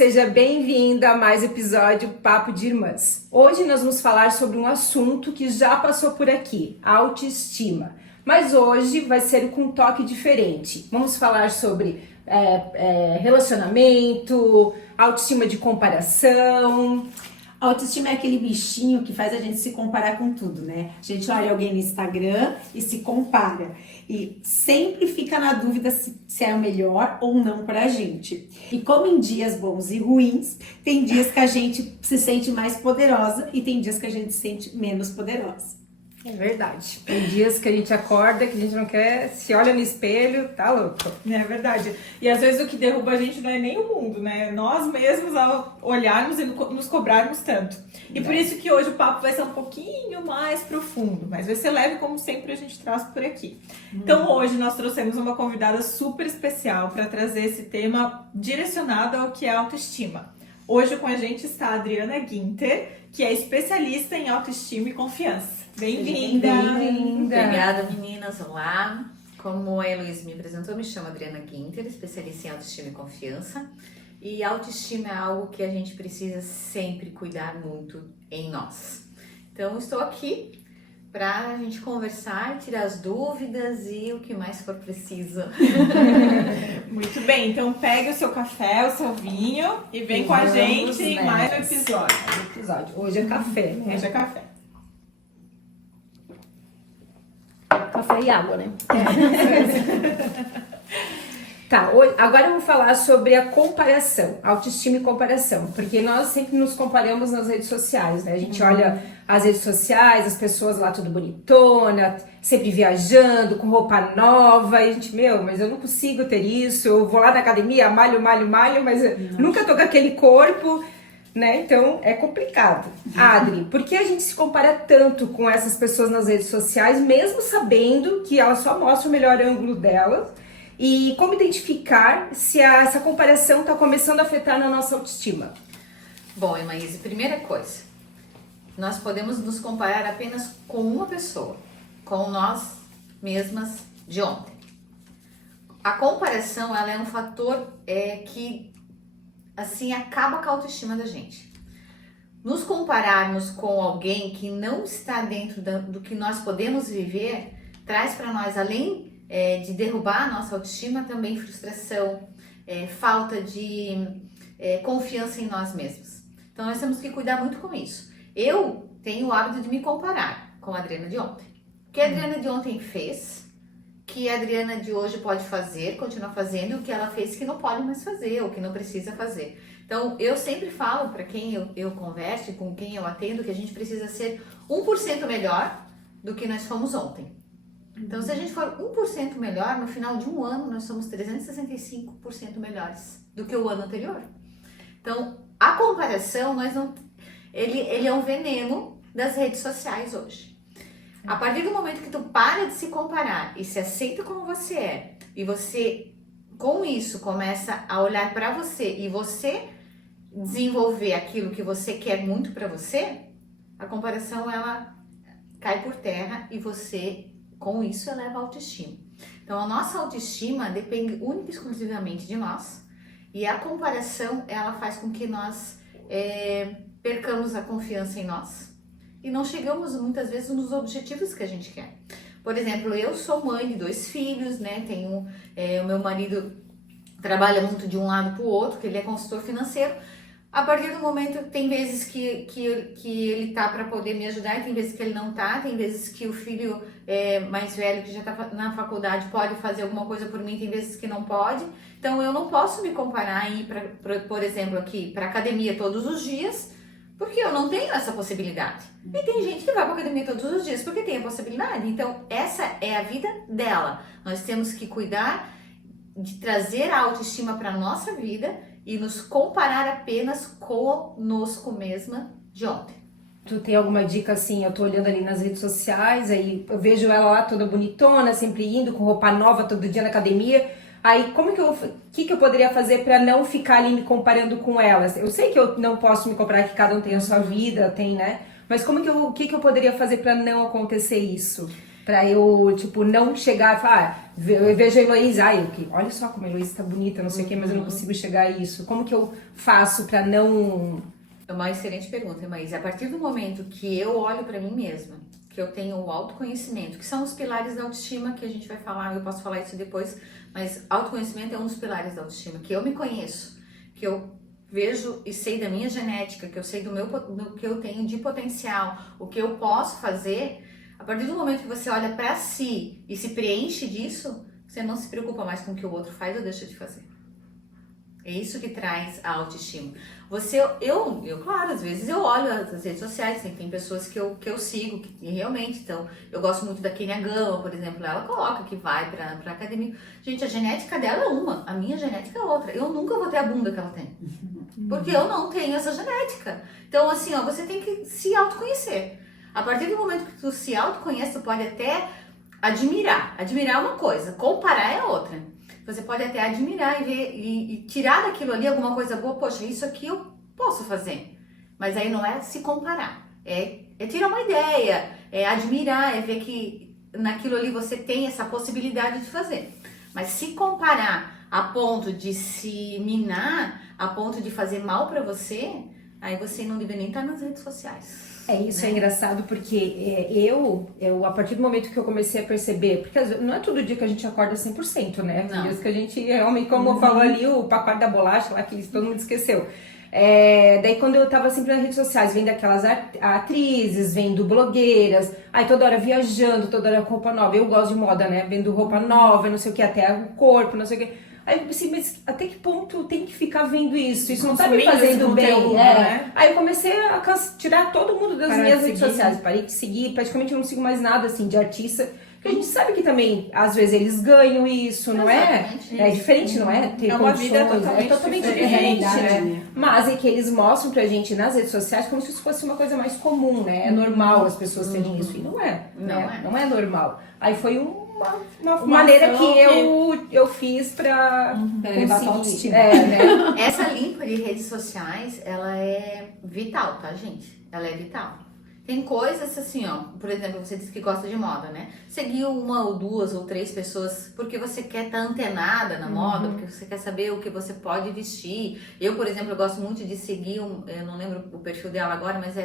seja bem-vinda a mais episódio Papo de Irmãs. Hoje nós vamos falar sobre um assunto que já passou por aqui, a autoestima. Mas hoje vai ser com um toque diferente. Vamos falar sobre relacionamento, autoestima de comparação. Autoestima é aquele bichinho que faz a gente se comparar com tudo, né? A gente olha alguém no Instagram e se compara. E sempre fica na dúvida se é o melhor ou não pra gente. E como em dias bons e ruins, tem dias que a gente se sente mais poderosa e tem dias que a gente se sente menos poderosa. É verdade. Tem dias que a gente acorda, que a gente não quer, se olha no espelho, tá louco. É verdade. E às vezes o que derruba a gente não é nem o mundo, né? Nós mesmos ao olharmos e nos cobrarmos tanto. E por isso que hoje o papo vai ser um pouquinho mais profundo, mas vai ser leve como sempre a gente traz por aqui. Então hoje nós trouxemos uma convidada super especial para trazer esse tema direcionado ao que é autoestima. Hoje com a gente está a Adriana Guinter, que é especialista em autoestima e confiança. Bem-vinda! Obrigada, meninas. Olá! Como a Heloísa me apresentou, me chamo Adriana Guinter, especialista em autoestima e confiança. E autoestima é algo que a gente precisa sempre cuidar muito em nós. Então, estou aqui para a gente conversar, tirar as dúvidas e o que mais for preciso. Muito bem, então pegue o seu café, o seu vinho e vem com a gente em mais um episódio. Hoje é café, né? Hoje é café. Café e água, né? Tá, agora eu vou falar sobre a comparação, autoestima e comparação, porque nós sempre nos comparamos nas redes sociais, né? A gente olha as redes sociais, as pessoas lá tudo bonitona, sempre viajando, com roupa nova, e a gente, mas eu não consigo ter isso, eu vou lá na academia, malho, mas eu nunca tô com aquele corpo, né? Então é complicado. Adri, por que a gente se compara tanto com essas pessoas nas redes sociais, mesmo sabendo que elas só mostram o melhor ângulo delas? E como identificar se essa comparação está começando a afetar na nossa autoestima? Bom, Emaíse, primeira coisa, nós podemos nos comparar apenas com uma pessoa, com nós mesmas de ontem. A comparação, ela é um fator que, assim, acaba com a autoestima da gente. Nos compararmos com alguém que não está dentro do que nós podemos viver, traz para nós, além de derrubar a nossa autoestima, também frustração, falta de confiança em nós mesmos. Então nós temos que cuidar muito com isso. Eu tenho o hábito de me comparar com a Adriana de ontem. O que a Adriana de ontem fez, que a Adriana de hoje pode fazer, continuar fazendo, e o que ela fez que não pode mais fazer, ou que não precisa fazer. Então eu sempre falo para quem eu converso, com quem eu atendo, que a gente precisa ser 1% melhor do que nós fomos ontem. Então, se a gente for 1% melhor, no final de um ano, nós somos 365% melhores do que o ano anterior. Então, a comparação, ele é um veneno das redes sociais hoje. A partir do momento que tu para de se comparar e se aceita como você é, e você, com isso, começa a olhar para você e você desenvolver aquilo que você quer muito para você, a comparação, ela cai por terra e você... Com isso, eleva a autoestima. Então, a nossa autoestima depende única e exclusivamente de nós. E a comparação, ela faz com que nós percamos a confiança em nós. E não chegamos, muitas vezes, nos objetivos que a gente quer. Por exemplo, eu sou mãe de 2 filhos, né? Tenho, o meu marido trabalha muito de um lado para o outro, que ele é consultor financeiro. A partir do momento, tem vezes que ele tá para poder me ajudar, e tem vezes que ele não tá, tem vezes que o filho mais velho, que já tá na faculdade, pode fazer alguma coisa por mim, tem vezes que não pode. Então, eu não posso me comparar e ir, por exemplo, aqui para academia todos os dias, porque eu não tenho essa possibilidade. E tem gente que vai para academia todos os dias porque tem a possibilidade. Então, essa é a vida dela. Nós temos que cuidar de trazer a autoestima para nossa vida e nos comparar apenas conosco mesma de ontem. Tu tem alguma dica assim? Eu tô olhando ali nas redes sociais, aí eu vejo ela lá toda bonitona, sempre indo com roupa nova todo dia na academia. Aí como que eu poderia fazer para não ficar ali me comparando com elas? Eu sei que eu não posso me comparar, que cada um tem a sua vida, tem, né? Mas o que eu poderia fazer para não acontecer isso? Pra eu, tipo, não chegar e falar, eu vejo a Heloísa, olha só como a Heloísa tá bonita, não sei o quê, mas eu não consigo chegar a isso. Como que eu faço pra não... É uma excelente pergunta, Maísa. A partir do momento que eu olho pra mim mesma, que eu tenho o autoconhecimento, que são os pilares da autoestima, que a gente vai falar, eu posso falar isso depois, mas autoconhecimento é um dos pilares da autoestima, que eu me conheço, que eu vejo e sei da minha genética, que eu sei do que eu tenho de potencial, o que eu posso fazer. A partir do momento que você olha pra si e se preenche disso, você não se preocupa mais com o que o outro faz ou deixa de fazer. É isso que traz a autoestima. Claro, às vezes eu olho as redes sociais, tem pessoas que eu sigo, que realmente, então, eu gosto muito da Kenia Gama, por exemplo, ela coloca que vai pra academia. Gente, a genética dela é uma, a minha genética é outra. Eu nunca vou ter a bunda que ela tem, porque eu não tenho essa genética. Então, assim, você tem que se autoconhecer. A partir do momento que tu se autoconhece, tu pode até admirar. Admirar é uma coisa, comparar é outra. Você pode até admirar e ver e tirar daquilo ali alguma coisa boa. Poxa, isso aqui eu posso fazer. Mas aí não é se comparar. É tirar uma ideia, é admirar, é ver que naquilo ali você tem essa possibilidade de fazer. Mas se comparar a ponto de se minar, a ponto de fazer mal pra você, aí você não deveria nem estar nas redes sociais. Isso é engraçado porque eu, a partir do momento que eu comecei a perceber, porque não é todo dia que a gente acorda 100%, né? Tem dias que a gente realmente, como falou ali, o pacote da bolacha lá que todo mundo esqueceu. Daí quando eu tava sempre nas redes sociais, vendo aquelas atrizes, vendo blogueiras, aí toda hora viajando, toda hora com roupa nova. Eu gosto de moda, né? Vendo roupa nova, não sei o que, até o corpo, não sei o que. Aí eu pensei, mas até que ponto tem que ficar vendo isso? Isso não tá me fazendo bem, né? Aí eu comecei a tirar todo mundo das minhas redes sociais. Parei de seguir, praticamente eu não sigo mais nada, assim, de artista. Porque a gente sabe que também, às vezes, eles ganham isso, não é? É diferente, não é? Ter uma vida totalmente diferente, né? Mas é que eles mostram pra gente nas redes sociais como se isso fosse uma coisa mais comum, né? É normal as pessoas terem isso. E não é. Não é normal. Aí foi uma maneira que eu fiz pra elevar a autoestima. Né? Essa limpa de redes sociais, ela é vital, tá, gente? Ela é vital. Tem coisas assim, por exemplo, você disse que gosta de moda, né? Seguir uma ou duas ou três pessoas porque você quer estar antenada na moda, porque você quer saber o que você pode vestir. Eu, por exemplo, eu gosto muito de seguir, eu não lembro o perfil dela agora, mas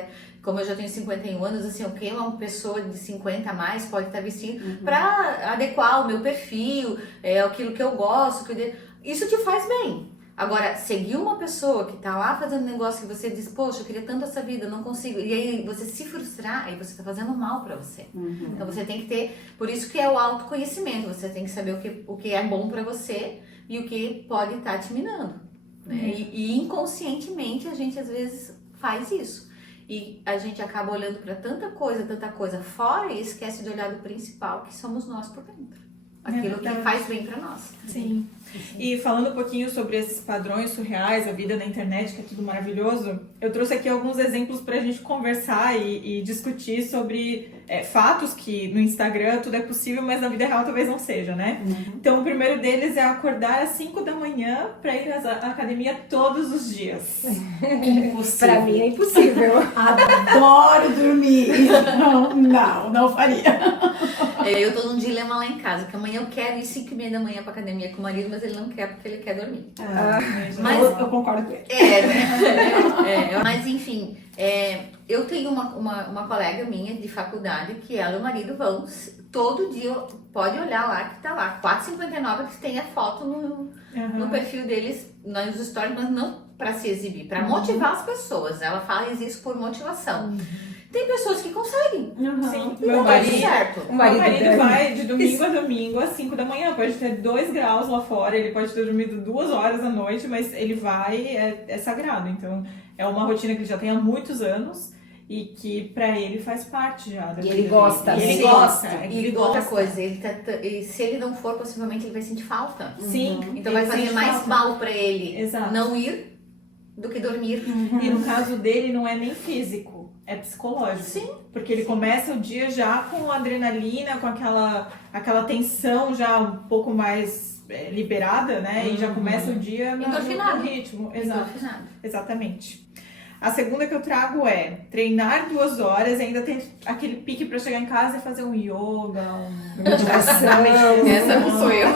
como eu já tenho 51 anos, assim, o que uma pessoa de 50 a mais pode estar vestindo para adequar o meu perfil, aquilo que eu gosto. Isso te faz bem. Agora, seguir uma pessoa que tá lá fazendo um negócio que você diz, poxa, eu queria tanto essa vida, não consigo. E aí você se frustrar, aí você tá fazendo mal pra você. Então você tem que ter, por isso que é o autoconhecimento, você tem que saber o que é bom pra você e o que pode estar te minando. Né? E inconscientemente a gente às vezes faz isso. E a gente acaba olhando pra tanta coisa fora e esquece de olhar do principal, que somos nós por dentro. Aquilo que faz bem pra nós. Sim. E falando um pouquinho sobre esses padrões surreais, a vida na internet, que é tudo maravilhoso, eu trouxe aqui alguns exemplos pra gente conversar e discutir sobre fatos que no Instagram tudo é possível, mas na vida real talvez não seja, né? Então o primeiro deles é acordar às 5 da manhã pra ir à academia todos os dias. Impossível. Pra mim é impossível. Adoro dormir. Não faria. Eu tô num dilema lá em casa, que amanhã eu quero ir 5h30 da manhã pra academia com o marido, mas ele não quer porque ele quer dormir. Mas eu concordo com ele. Mas enfim, eu tenho uma colega minha de faculdade que ela e o marido vão todo dia, pode olhar lá que tá lá, 4h59 que tem a foto no perfil deles, nos stories, mas não pra se exibir, pra motivar as pessoas. Ela faz isso por motivação. Tem pessoas que conseguem. Sim, meu marido, certo. O marido vai de domingo a domingo às 5 da manhã. Pode ter 2 graus lá fora, ele pode ter dormido 2 horas à noite, mas ele vai, é sagrado. Então, é uma rotina que ele já tem há muitos anos e que pra ele faz parte já. E ele gosta. Ele gosta. E outra coisa, se ele não for, possivelmente ele vai sentir falta. Sim. Então vai fazer mais mal pra ele não ir do que dormir. E no caso dele não é nem físico. É psicológico. Sim. Porque ele começa o dia já com adrenalina, com aquela tensão já um pouco mais liberada, né? E já começa o dia no ritmo. Exato. Exatamente. A segunda que eu trago é treinar 2 horas e ainda ter aquele pique pra chegar em casa e fazer um yoga, Meditação. Essa não sou eu.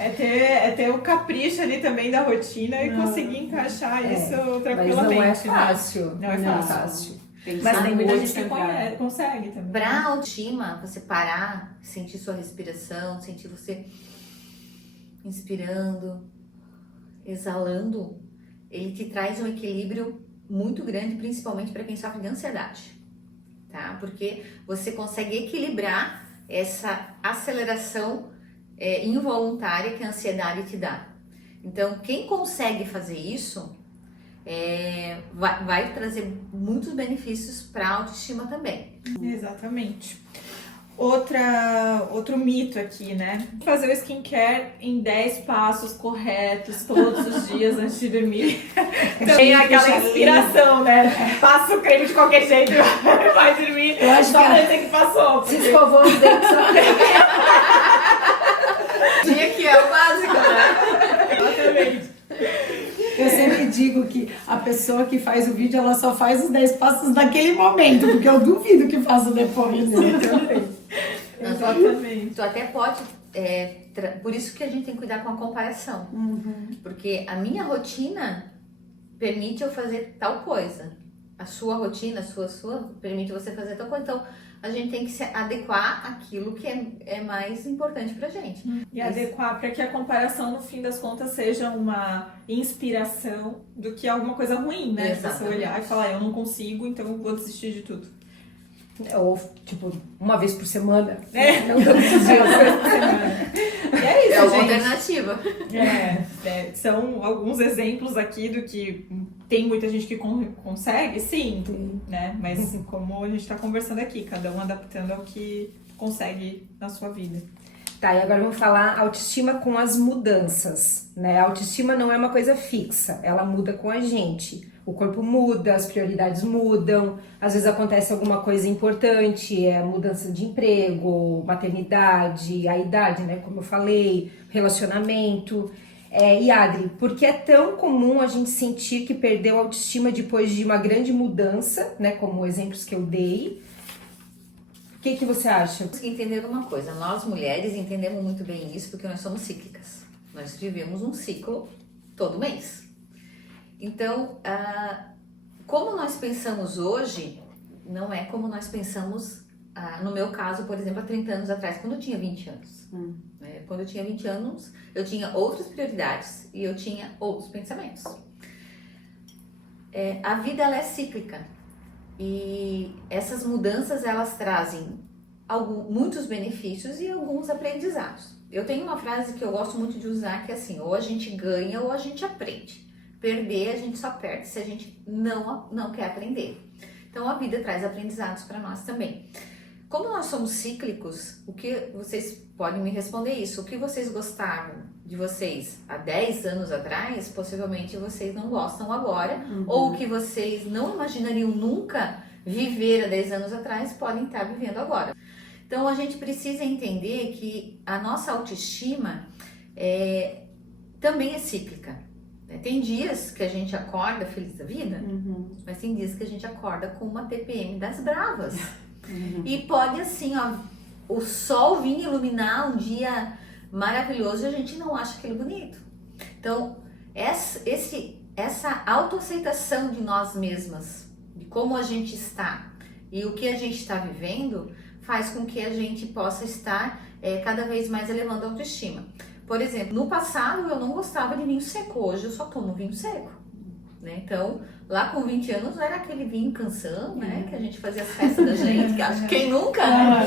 É ter o capricho ali também da rotina e conseguir encaixar isso Mas tranquilamente. não é né? fácil. Não é fácil. Pensar Mas tem no muita outro gente que centrado. consegue também. Pra autoestima, você parar, sentir sua respiração, sentir você inspirando, exalando, ele te traz um equilíbrio muito grande, principalmente para quem sofre de ansiedade, tá? Porque você consegue equilibrar essa aceleração involuntária que a ansiedade te dá. Então, quem consegue fazer isso vai trazer muitos benefícios para a autoestima também. Exatamente. Outro mito aqui, né? Fazer o skincare em 10 passos corretos todos os dias antes de dormir. Tem aquela inspiração, né? Passa o creme de qualquer jeito e vai dormir. Eu acho só que que passou. se escovou os dentes, Dia que é o básico, né? Exatamente. Eu sempre digo que a pessoa que faz o vídeo, ela só faz os 10 passos naquele momento, porque eu duvido que faça depois. Exatamente. Tu até pode, por isso que a gente tem que cuidar com a comparação. Porque a minha rotina permite eu fazer tal coisa. A sua rotina, a sua permite você fazer tal coisa. Então, a gente tem que se adequar àquilo que é mais importante pra gente. E adequar para que a comparação, no fim das contas, seja uma inspiração do que alguma coisa ruim, né? Você Exatamente. olhar e falar, eu não consigo, então eu vou desistir de tudo. Ou, tipo, uma vez por semana. É. Não todos os dias. E é isso, É uma gente. alternativa. São alguns exemplos aqui do que tem muita gente que consegue, sim, né? Mas como a gente tá conversando aqui, cada um adaptando ao que consegue na sua vida. Tá, e agora vamos falar autoestima com as mudanças, né? A autoestima não é uma coisa fixa, ela muda com a gente. O corpo muda, as prioridades mudam, às vezes acontece alguma coisa importante, mudança de emprego, maternidade, a idade, né? Como eu falei, relacionamento. E Adri, por que é tão comum a gente sentir que perdeu a autoestima depois de uma grande mudança, né? Como exemplos que eu dei. O que você acha? Temos que entender uma coisa, nós mulheres entendemos muito bem isso porque nós somos cíclicas. Nós vivemos um ciclo todo mês. Então, como nós pensamos hoje, não é como nós pensamos, no meu caso, por exemplo, há 30 anos atrás, quando eu tinha 20 anos. Quando eu tinha 20 anos, eu tinha outras prioridades e eu tinha outros pensamentos. A vida, ela é cíclica. E essas mudanças, elas trazem muitos benefícios e alguns aprendizados. Eu tenho uma frase que eu gosto muito de usar, que é assim, ou a gente ganha ou a gente aprende. Perder, a gente só perde se a gente não quer aprender. Então, a vida traz aprendizados para nós também. Como nós somos cíclicos, o que vocês podem me responder isso? O que vocês gostavam de vocês há 10 anos atrás, possivelmente vocês não gostam agora, ou o que vocês não imaginariam nunca viver há 10 anos atrás, podem estar vivendo agora. Então, a gente precisa entender que a nossa autoestima também é cíclica. Tem dias que a gente acorda feliz da vida, mas tem dias que a gente acorda com uma TPM das bravas. E pode assim, o sol vir iluminar um dia maravilhoso e a gente não acha aquilo bonito. Então, essa autoaceitação de nós mesmas, de como a gente está e o que a gente está vivendo, faz com que a gente possa estar cada vez mais elevando a autoestima. Por exemplo, no passado eu não gostava de vinho seco, hoje eu só tomo vinho seco. Né? Então, lá com 20 anos era aquele vinho canção, né? Que a gente fazia as festas da gente, que acho que quem nunca, né?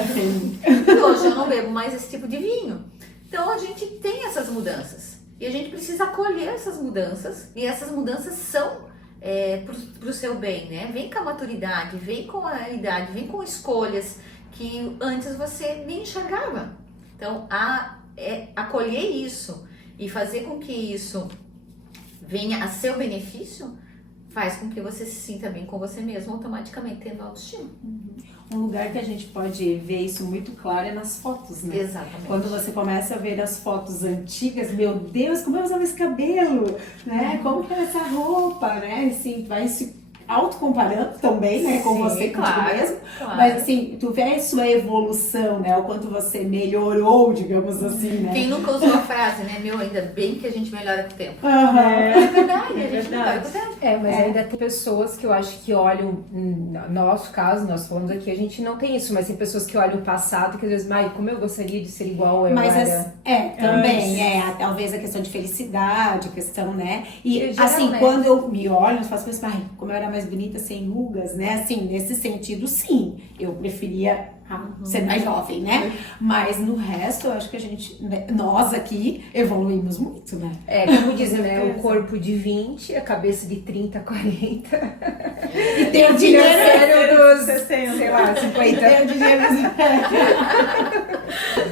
E hoje eu não bebo mais esse tipo de vinho. Então, a gente tem essas mudanças. E a gente precisa acolher essas mudanças. E essas mudanças são para o seu bem, né? Vem com a maturidade, vem com a idade, vem com escolhas que antes você nem enxergava. Então, acolher isso e fazer com que isso venha a seu benefício, faz com que você se sinta bem com você mesmo, automaticamente tendo autoestima. Um lugar que a gente pode ver isso muito claro é nas fotos, né? Exatamente. Quando você começa a ver as fotos antigas, meu Deus, como eu usava esse cabelo, né? Como que era essa roupa, né? Assim, vai se autocomparando também, né? Com Sim, você, claro, contigo mesmo. claro. Mas assim, tu vê a sua evolução, né? O quanto você melhorou, digamos assim, né? Quem nunca usou a frase, né? Meu, ainda bem que a gente melhora com o tempo. Aham. É verdade, a gente verdade. melhora com o tempo. Mas ainda tem pessoas que eu acho que olham, no nosso caso, nós falamos aqui, a gente não tem isso, mas tem pessoas que olham o passado que às vezes, como eu gostaria de ser igual eu Mas era. também, talvez a questão de felicidade, a questão, né? E E, assim, geralmente- quando eu me olho, eu faço assim, como eu era mais bonita sem rugas, né? Assim, nesse sentido, sim, eu preferia ser mais jovem, né? Mas no resto, eu acho que nós aqui, evoluímos muito, né? Como dizem, né? O corpo de 20, a cabeça de 30, 40. E tem o dinheiro, financeiro dos, 60. sei lá, 50. tem o dinheiro.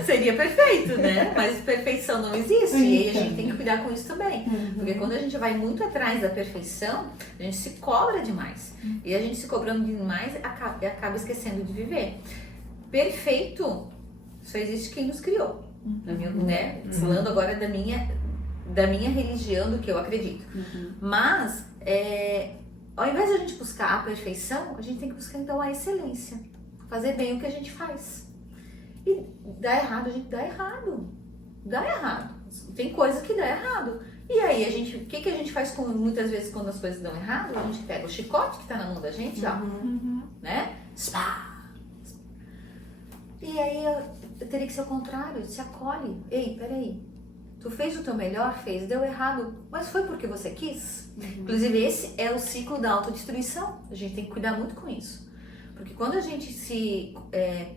Seria perfeito, né? Mas perfeição não existe. E aí a gente tem que cuidar com isso também. Porque quando a gente vai muito atrás da perfeição, a gente se cobra demais. E a gente se cobrando demais acaba esquecendo de viver. Perfeito só existe quem nos criou. Né? Falando agora da minha religião, do que eu acredito. Mas, ao invés de a gente buscar a perfeição, a gente tem que buscar então a excelência. Fazer bem o que a gente faz. E dá errado, a gente dá errado. Dá errado. Tem coisa que dá errado. E aí, o que a gente faz muitas vezes quando as coisas dão errado? A gente pega o chicote que tá na mão da gente, ó, né? Spá! E aí, eu teria que ser o contrário, se acolhe. Ei, peraí. Tu fez o teu melhor, deu errado, mas foi porque você quis. Inclusive, esse é o ciclo da autodestruição. A gente tem que cuidar muito com isso. Porque quando a gente se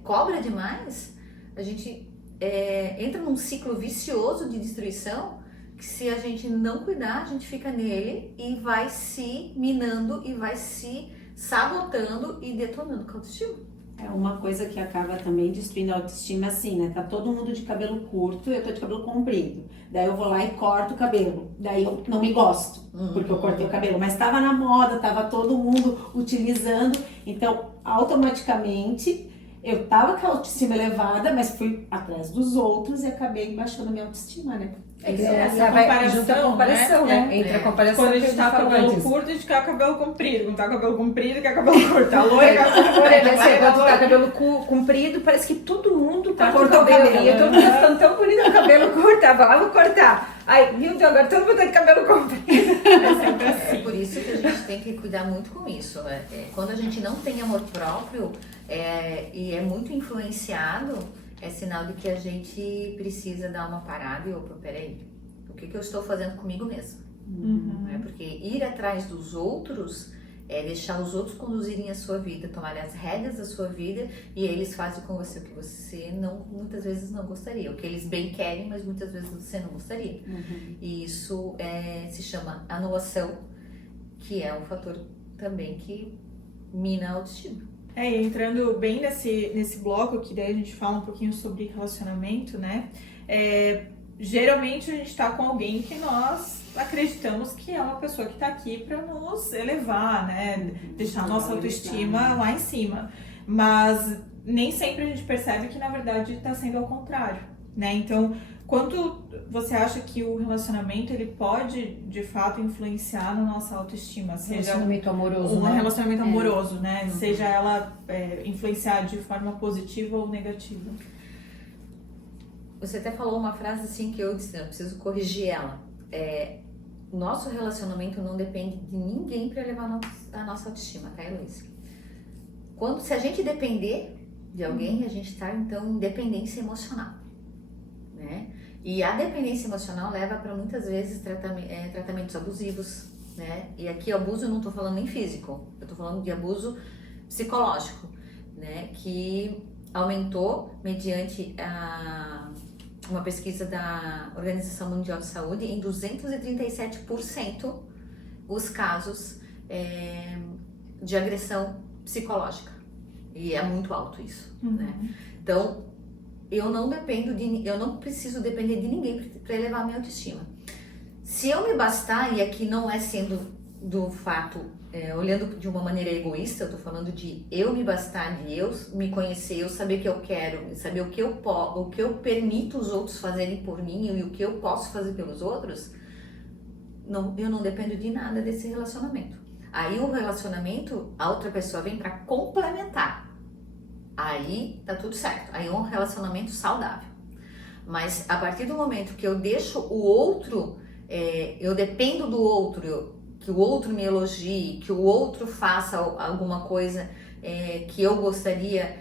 cobra demais, a gente entra num ciclo vicioso de destruição, que se a gente não cuidar, a gente fica nele e vai se minando e vai se sabotando e detonando com a autoestima. É uma coisa que acaba também destruindo a autoestima, assim, né? Tá todo mundo de cabelo curto e eu tô de cabelo comprido. Daí eu vou lá e corto o cabelo. Daí eu não me gosto, porque eu cortei o cabelo. Mas tava na moda, tava todo mundo utilizando. Então, automaticamente, eu tava com a autoestima elevada, mas fui atrás dos outros e acabei baixando a minha autoestima, né? Essa vai comparação, junto a comparação, né? Entre a comparação Quando a que gente tá com falou cabelo antes. curto, a gente quer cabelo comprido. Quando tá com cabelo comprido, quer cabelo curto. Tá loira, quer cabelo Quando tá loira. cabelo comprido, parece que todo mundo tá com cortou o cabelo. E todo mundo tá ficando tão bonito com o cabelo curto. Lá, vou cortar. Ai, meu Deus, agora todo mundo tá de cabelo comprido. É por isso que a gente tem que cuidar muito com isso. Quando a gente não tem amor próprio e é muito influenciado, é sinal de que a gente precisa dar uma parada e peraí, o que eu estou fazendo comigo mesmo? Porque ir atrás dos outros é deixar os outros conduzirem a sua vida, tomar as rédeas da sua vida e eles fazem com você o que você muitas vezes não gostaria, o que eles bem querem, mas muitas vezes você não gostaria. E isso se chama anulação, que é um fator também que mina a autoestima. E entrando bem nesse bloco, que daí a gente fala um pouquinho sobre relacionamento, né? Geralmente a gente tá com alguém que nós acreditamos que é uma pessoa que tá aqui para nos elevar, né? Deixar a nossa autoestima lá em cima. Mas nem sempre a gente percebe que na verdade tá sendo ao contrário, né? Então, quanto você acha que o relacionamento ele pode de fato influenciar na nossa autoestima? Seja Relacionamento amoroso, um né? relacionamento amoroso, né? Seja ela influenciar de forma positiva ou negativa. Você até falou uma frase assim que eu disse, eu preciso corrigir ela. Nosso relacionamento não depende de ninguém para elevar a nossa autoestima, tá, Heloísa? Se a gente depender de alguém, a gente está então em dependência emocional, né? E a dependência emocional leva para muitas vezes tratamentos abusivos, né? E aqui abuso eu não estou falando nem físico, eu estou falando de abuso psicológico, né? Que aumentou mediante uma pesquisa da Organização Mundial de Saúde em 237% os casos de agressão psicológica. E é muito alto isso, né? Então, eu não preciso depender de ninguém para elevar a minha autoestima. Se eu me bastar, e aqui não é sendo do fato, olhando de uma maneira egoísta, eu tô falando de eu me bastar, de eu me conhecer, eu saber o que eu quero, saber o que eu permito os outros fazerem por mim e o que eu posso fazer pelos outros, eu não dependo de nada desse relacionamento. Aí o relacionamento, a outra pessoa vem para complementar. Aí tá tudo certo. Aí é um relacionamento saudável. Mas a partir do momento que eu deixo o outro, eu dependo do outro, que o outro me elogie, que o outro faça alguma coisa que eu gostaria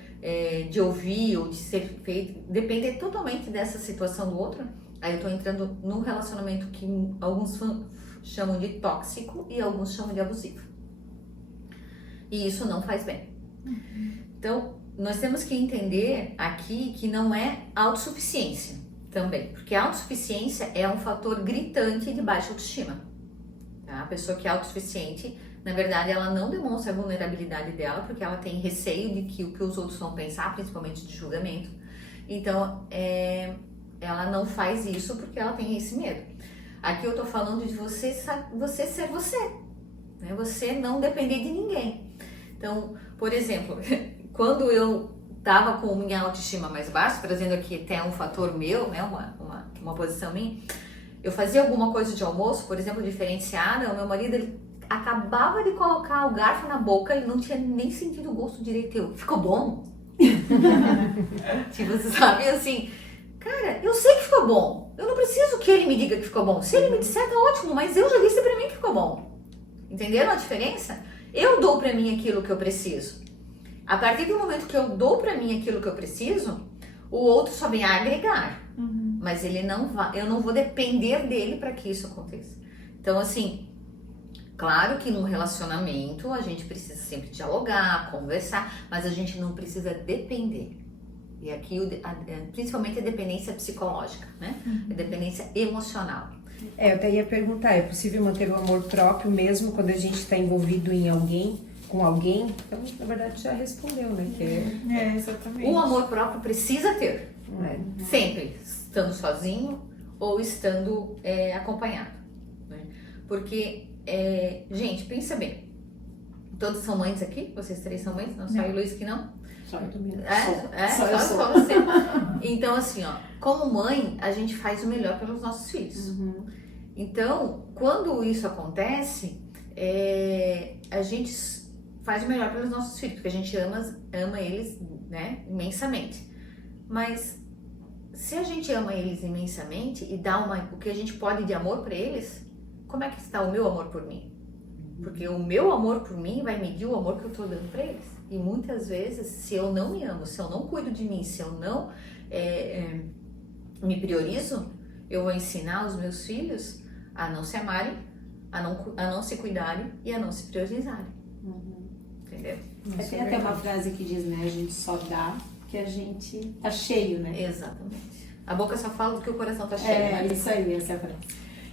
de ouvir ou de ser feito, depender totalmente dessa situação do outro, aí eu tô entrando num relacionamento que alguns chamam de tóxico e alguns chamam de abusivo. E isso não faz bem. Então, nós temos que entender aqui que não é autossuficiência também, porque a autossuficiência é um fator gritante de baixa autoestima. Tá? A pessoa que é autossuficiente, na verdade, ela não demonstra a vulnerabilidade dela, porque ela tem receio de que o que os outros vão pensar, principalmente de julgamento. Então, ela não faz isso porque ela tem esse medo. Aqui eu tô falando de você ser você, né? Você não depender de ninguém. Então, por exemplo, quando eu tava com minha autoestima mais baixa, trazendo aqui até um fator meu, né, uma posição minha, eu fazia alguma coisa de almoço, por exemplo, diferenciada, o meu marido, ele acabava de colocar o garfo na boca, ele não tinha nem sentido o gosto direito. Ficou bom? Tipo, sabe, assim, cara, eu sei que ficou bom, eu não preciso que ele me diga que ficou bom. Se ele me disser, tá ótimo, mas eu já disse pra mim que ficou bom. Entenderam a diferença? Eu dou pra mim aquilo que eu preciso. A partir do momento que eu dou pra mim aquilo que eu preciso, o outro só vem a agregar. Mas ele não vai, eu não vou depender dele para que isso aconteça. Então, assim, claro que num relacionamento a gente precisa sempre dialogar, conversar, mas a gente não precisa depender. E aqui, principalmente a dependência psicológica, né? A dependência emocional. Eu até ia perguntar, é possível manter o amor próprio mesmo quando a gente está envolvido em alguém, com alguém? Então, na verdade, já respondeu, né? Que exatamente. O amor próprio precisa ter, né? Sempre, estando sozinho ou estando acompanhado, né? Porque, gente, pensa bem, todos são mães aqui? Vocês três são mães? Não, só o Luiz que não? Só eu também. Só você. Então, assim, ó, como mãe, a gente faz o melhor pelos nossos filhos. Então, quando isso acontece, a gente faz o melhor pelos nossos filhos, porque a gente ama eles, né, imensamente. Mas se a gente ama eles imensamente e dá o que a gente pode de amor para eles, como é que está o meu amor por mim? Porque o meu amor por mim vai medir o amor que eu estou dando para eles. E muitas vezes, se eu não me amo, se eu não cuido de mim, se eu não me priorizo, eu vou ensinar os meus filhos a não se amarem, a não se cuidarem e a não se priorizarem. Entendeu? Tem até uma frase que diz, né? A gente só dá que a gente tá cheio, né? Exatamente. A boca só fala do que o coração tá cheio, né? Isso aí, essa é a frase.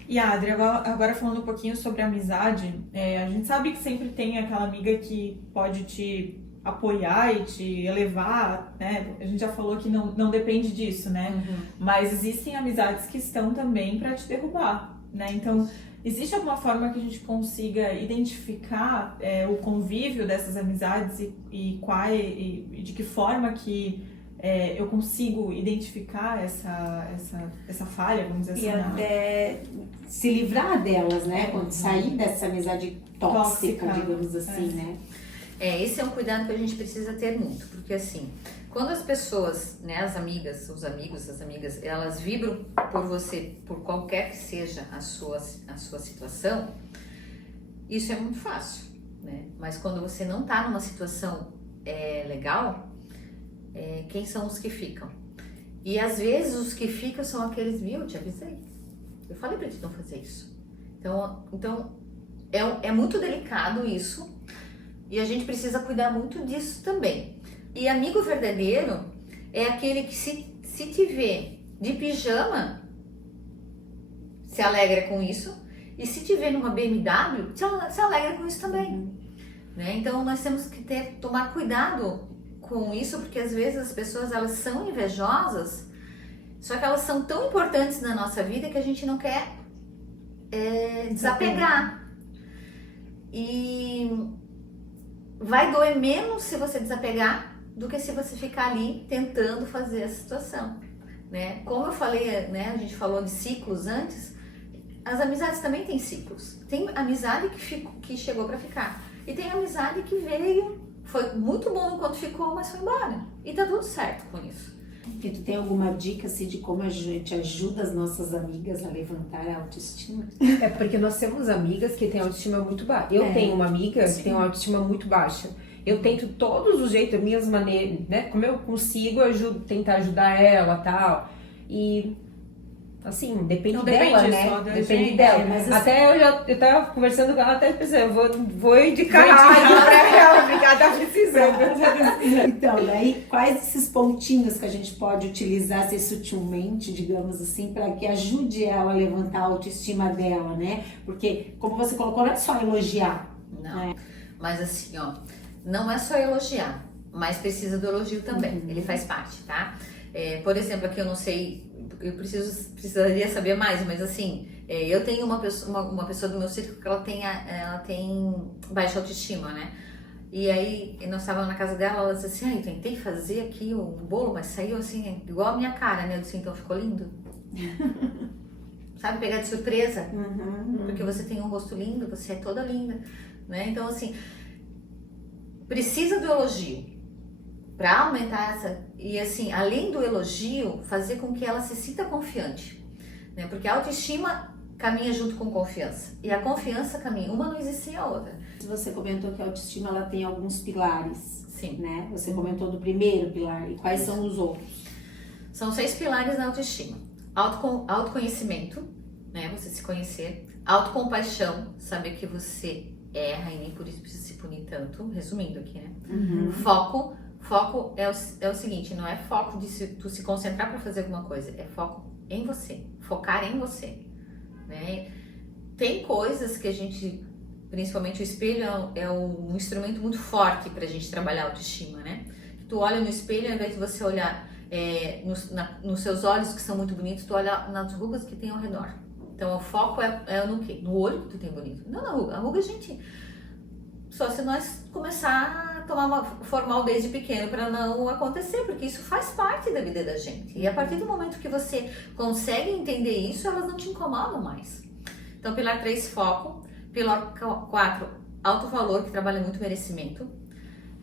E Adri, agora falando um pouquinho sobre amizade, a gente sabe que sempre tem aquela amiga que pode te apoiar e te elevar, né? A gente já falou que não depende disso, né? Mas existem amizades que estão também para te derrubar, né? Então, existe alguma forma que a gente consiga identificar o convívio dessas amizades e de que forma que eu consigo identificar essa falha, vamos dizer assim? E até se livrar delas, né? Quando sair dessa amizade tóxica, digamos assim, né? Esse é um cuidado que a gente precisa ter muito, porque assim, quando as pessoas, né, as amigas, os amigos, as amigas, elas vibram por você, por qualquer que seja a sua situação, isso é muito fácil, né? Mas quando você não tá numa situação legal, quem são os que ficam? E às vezes os que ficam são aqueles, viu, eu te avisei, eu falei pra ti não fazer isso. Então é muito delicado isso. E a gente precisa cuidar muito disso também. E amigo verdadeiro é aquele que se te vê de pijama, se alegra com isso. E se te vê numa BMW, se alegra com isso também. Né? Então nós temos que tomar cuidado com isso, porque às vezes as pessoas elas são invejosas, só que elas são tão importantes na nossa vida que a gente não quer desapegar. E vai doer menos se você desapegar do que se você ficar ali tentando fazer a situação, né? Como eu falei, né? A gente falou de ciclos antes, as amizades também têm ciclos. Tem amizade que chegou para ficar. E tem amizade que veio, foi muito bom enquanto ficou, mas foi embora. E tá tudo certo com isso. E tu tem alguma dica assim, de como a gente ajuda as nossas amigas a levantar a autoestima? É porque nós temos amigas que têm autoestima muito baixa. Eu tenho uma amiga que tem uma autoestima muito baixa. Eu tento todos os jeitos, minhas maneiras, né? Como eu consigo, eu tentar ajudar ela e tal. E assim, depende Não dela, depende né? só da Depende gente, dela. mas Até eu tava conversando com ela, até pensei, eu vou indicar ela pra ela, porque ela tá precisando. Então, daí, quais esses pontinhos que a gente pode utilizar assim, sutilmente, digamos assim, para que ajude ela a levantar a autoestima dela, né? Porque, como você colocou, não é só elogiar. Não, mas assim, ó, não é só elogiar, mas precisa do elogio também, ele faz parte, tá? Por exemplo, aqui eu não sei, eu precisaria saber mais, mas assim, eu tenho uma pessoa do meu círculo que ela tem baixa autoestima, né? E aí, nós estávamos na casa dela, ela disse assim, eu tentei fazer aqui um bolo, mas saiu assim, igual a minha cara, né? Eu disse, então ficou lindo. Sabe, pegar de surpresa, porque você tem um rosto lindo, você é toda linda, né? Então, assim, precisa do elogio para aumentar essa, e assim, além do elogio, fazer com que ela se sinta confiante, né? Porque a autoestima caminha junto com confiança, e a confiança caminha, uma não existe sem a outra. Você comentou que a autoestima ela tem alguns pilares, Sim. né? Você comentou do primeiro pilar, e quais são os outros? São 6 pilares da autoestima. Autoconhecimento, né? Você se conhecer. Autocompaixão, saber que você erra e nem por isso precisa se punir tanto. Resumindo aqui, né? Foco é o seguinte, não é foco de tu se concentrar para fazer alguma coisa, é foco em você, focar em você, né? Tem coisas que a gente, principalmente o espelho é um instrumento muito forte pra gente trabalhar a autoestima, né? Tu olha no espelho, ao invés de você olhar nos seus olhos que são muito bonitos, tu olha nas rugas que tem ao redor. Então o foco é no quê? No olho que tu tem bonito, não na ruga. A ruga, gente, só se nós começar a tomar formal desde pequeno para não acontecer, porque isso faz parte da vida da gente. E a partir do momento que você consegue entender isso, elas não te incomodam mais. Então, pilar 3, foco. Pilar 4, alto valor, que trabalha muito merecimento.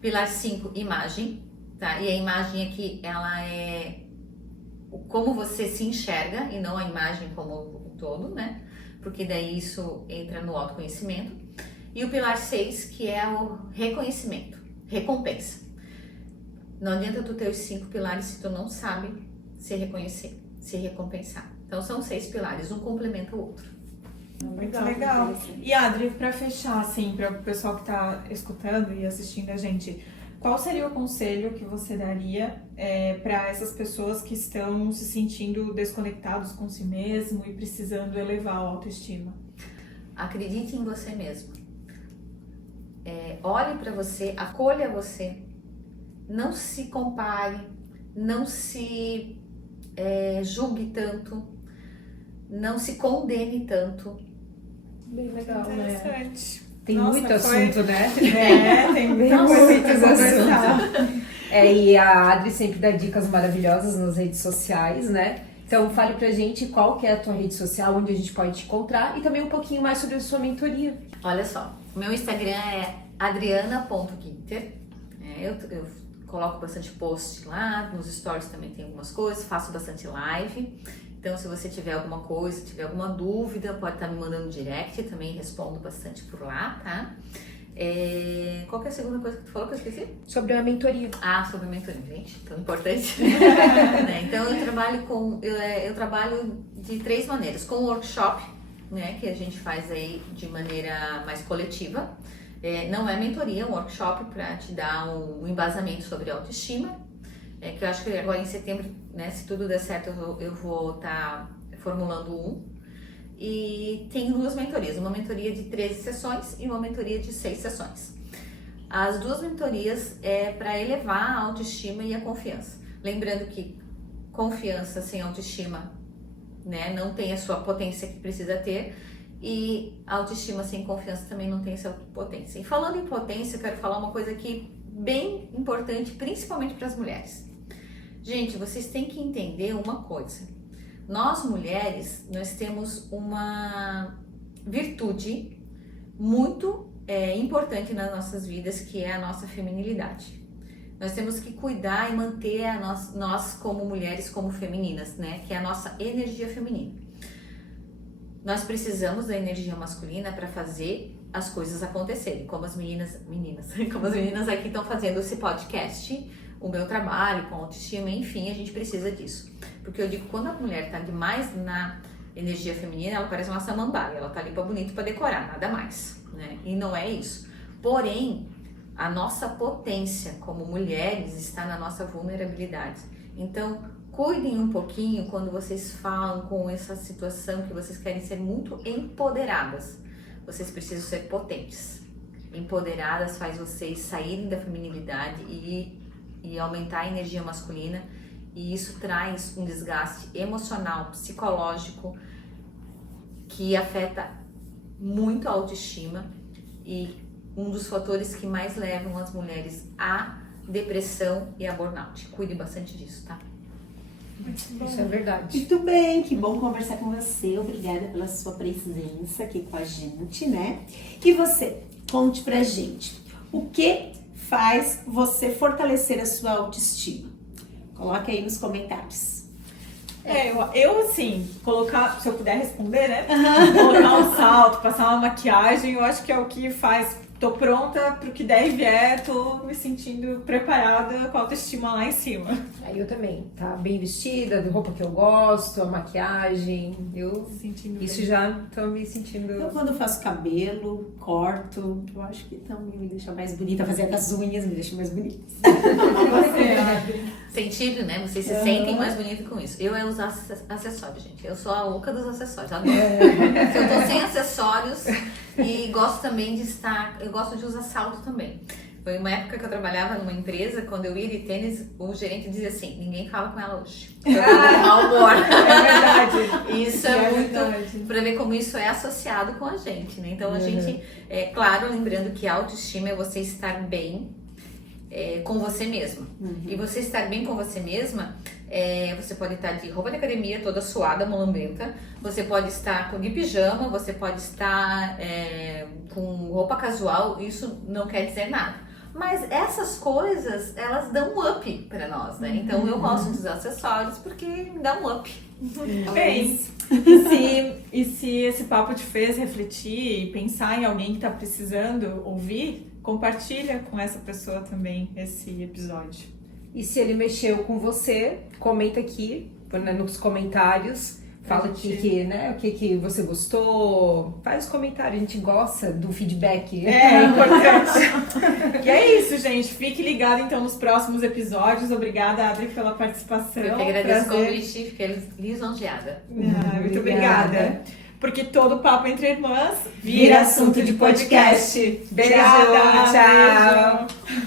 Pilar 5, imagem, tá? E a imagem aqui, ela é como você se enxerga e não a imagem como um todo, né? Porque daí isso entra no autoconhecimento. E o pilar 6, que é o reconhecimento, recompensa. Não adianta tu ter os 5 pilares se tu não sabe se reconhecer, se recompensar. Então são 6 pilares, um complementa o outro. Muito legal. E Adri, para fechar, assim, para o pessoal que tá escutando e assistindo a gente, qual seria o conselho que você daria para essas pessoas que estão se sentindo desconectados com si mesmo e precisando elevar a autoestima? Acredite em você mesmo. Olhe para você, acolha você, não se compare, não se julgue tanto, não se condene tanto. Bem legal, né? Interessante. Tem Nossa, muito foi- assunto, né? Tem Muitos coisa pra assuntos. conversar. E a Adri sempre dá dicas maravilhosas nas redes sociais, né? Então fale pra gente qual que é a tua rede social, onde a gente pode te encontrar e também um pouquinho mais sobre a sua mentoria. Olha só, o meu Instagram é adriana.guinter. Eu coloco bastante post lá, nos stories também tem algumas coisas, faço bastante live. Então, se você tiver alguma coisa, tiver alguma dúvida, pode estar me mandando direct, também respondo bastante por lá, tá? Qual que é a segunda coisa que tu falou que eu esqueci? Sobre a mentoria. Sobre mentoria, gente, tão importante. Né? Então, eu trabalho de 3 maneiras. Com o workshop, né, que a gente faz aí de maneira mais coletiva. Não é mentoria, é um workshop para te dar um embasamento sobre autoestima. Que eu acho que agora em setembro, né, se tudo der certo, eu vou estar formulando um. E tem 2 mentorias, uma mentoria de 13 sessões e uma mentoria de 6 sessões. As 2 mentorias é para elevar a autoestima e a confiança. Lembrando que confiança sem autoestima, né, não tem a sua potência que precisa ter, e autoestima sem confiança também não tem essa potência. E falando em potência, eu quero falar uma coisa aqui bem importante, principalmente para as mulheres. Gente, vocês têm que entender uma coisa. Nós mulheres, nós temos uma virtude muito importante nas nossas vidas, que é a nossa feminilidade. Nós temos que cuidar e manter nós como mulheres, como femininas, né? Que é a nossa energia feminina. Nós precisamos da energia masculina para fazer as coisas acontecerem, como as meninas, como as meninas aqui estão fazendo esse podcast, o meu trabalho com autoestima, enfim, a gente precisa disso. Porque eu digo, quando a mulher tá demais na energia feminina, ela parece uma samambaia, ela tá ali para bonito, para decorar, nada mais, né? E não é isso. Porém, a nossa potência como mulheres está na nossa vulnerabilidade. Então, cuidem um pouquinho quando vocês falam com essa situação que vocês querem ser muito empoderadas. Vocês precisam ser potentes. Empoderadas faz vocês saírem da feminilidade e aumentar a energia masculina. E isso traz um desgaste emocional, psicológico, que afeta muito a autoestima e um dos fatores que mais levam as mulheres à depressão e a burnout. Cuide bastante disso, tá? Isso é verdade. Muito bem, que bom conversar com você. Obrigada pela sua presença aqui com a gente, né? E você, conte pra gente, o que faz você fortalecer a sua autoestima? Coloque aí nos comentários. Eu assim, colocar, se eu puder responder, né? Colocar um salto, passar uma maquiagem, eu acho que é o que faz. Tô pronta pro que der e vier, tô me sentindo preparada com a autoestima lá em cima. Aí eu também, tá bem vestida, de roupa que eu gosto, a maquiagem, eu Sentindo isso bem. já tô me sentindo... Eu quando faço cabelo, corto, eu acho que também me deixa mais bonita. Fazer as unhas me deixa mais bonita. Sentido, né? Vocês se sentem mais bonitos com isso. Eu usar acessórios, gente. Eu sou a louca dos acessórios, adoro. Eu tô sem acessórios e gosto também de estar... Eu gosto de usar salto também. Foi uma época que eu trabalhava numa empresa, quando eu ia de tênis, o gerente dizia assim, ninguém fala com ela hoje. Eu tô de mau humor. É verdade. Isso é muito... verdade. Pra ver como isso é associado com a gente, né? Então a gente, claro, lembrando que a autoestima é você estar bem com você mesma. E você estar bem com você mesma, você pode estar de roupa de academia toda suada, molambenta, você pode estar de pijama, você pode estar com roupa casual, isso não quer dizer nada. Mas essas coisas, elas dão um up pra nós, né? Então eu gosto dos acessórios porque me dá um up. Bem, e se esse papo te fez refletir e pensar em alguém que tá precisando ouvir, compartilha com essa pessoa também esse episódio. E se ele mexeu com você, comenta aqui, né, nos comentários. Fala né, o que você gostou. Faz comentário, a gente gosta do feedback. É importante. E é isso, gente. Fique ligado então nos próximos episódios. Obrigada, Adri, pela participação. Eu que agradeço o Prazer. convite, fiquei lisonjeada. Muito obrigada. Porque todo papo entre irmãs Vira assunto de podcast. Beijo, Obrigada, tchau. beijo.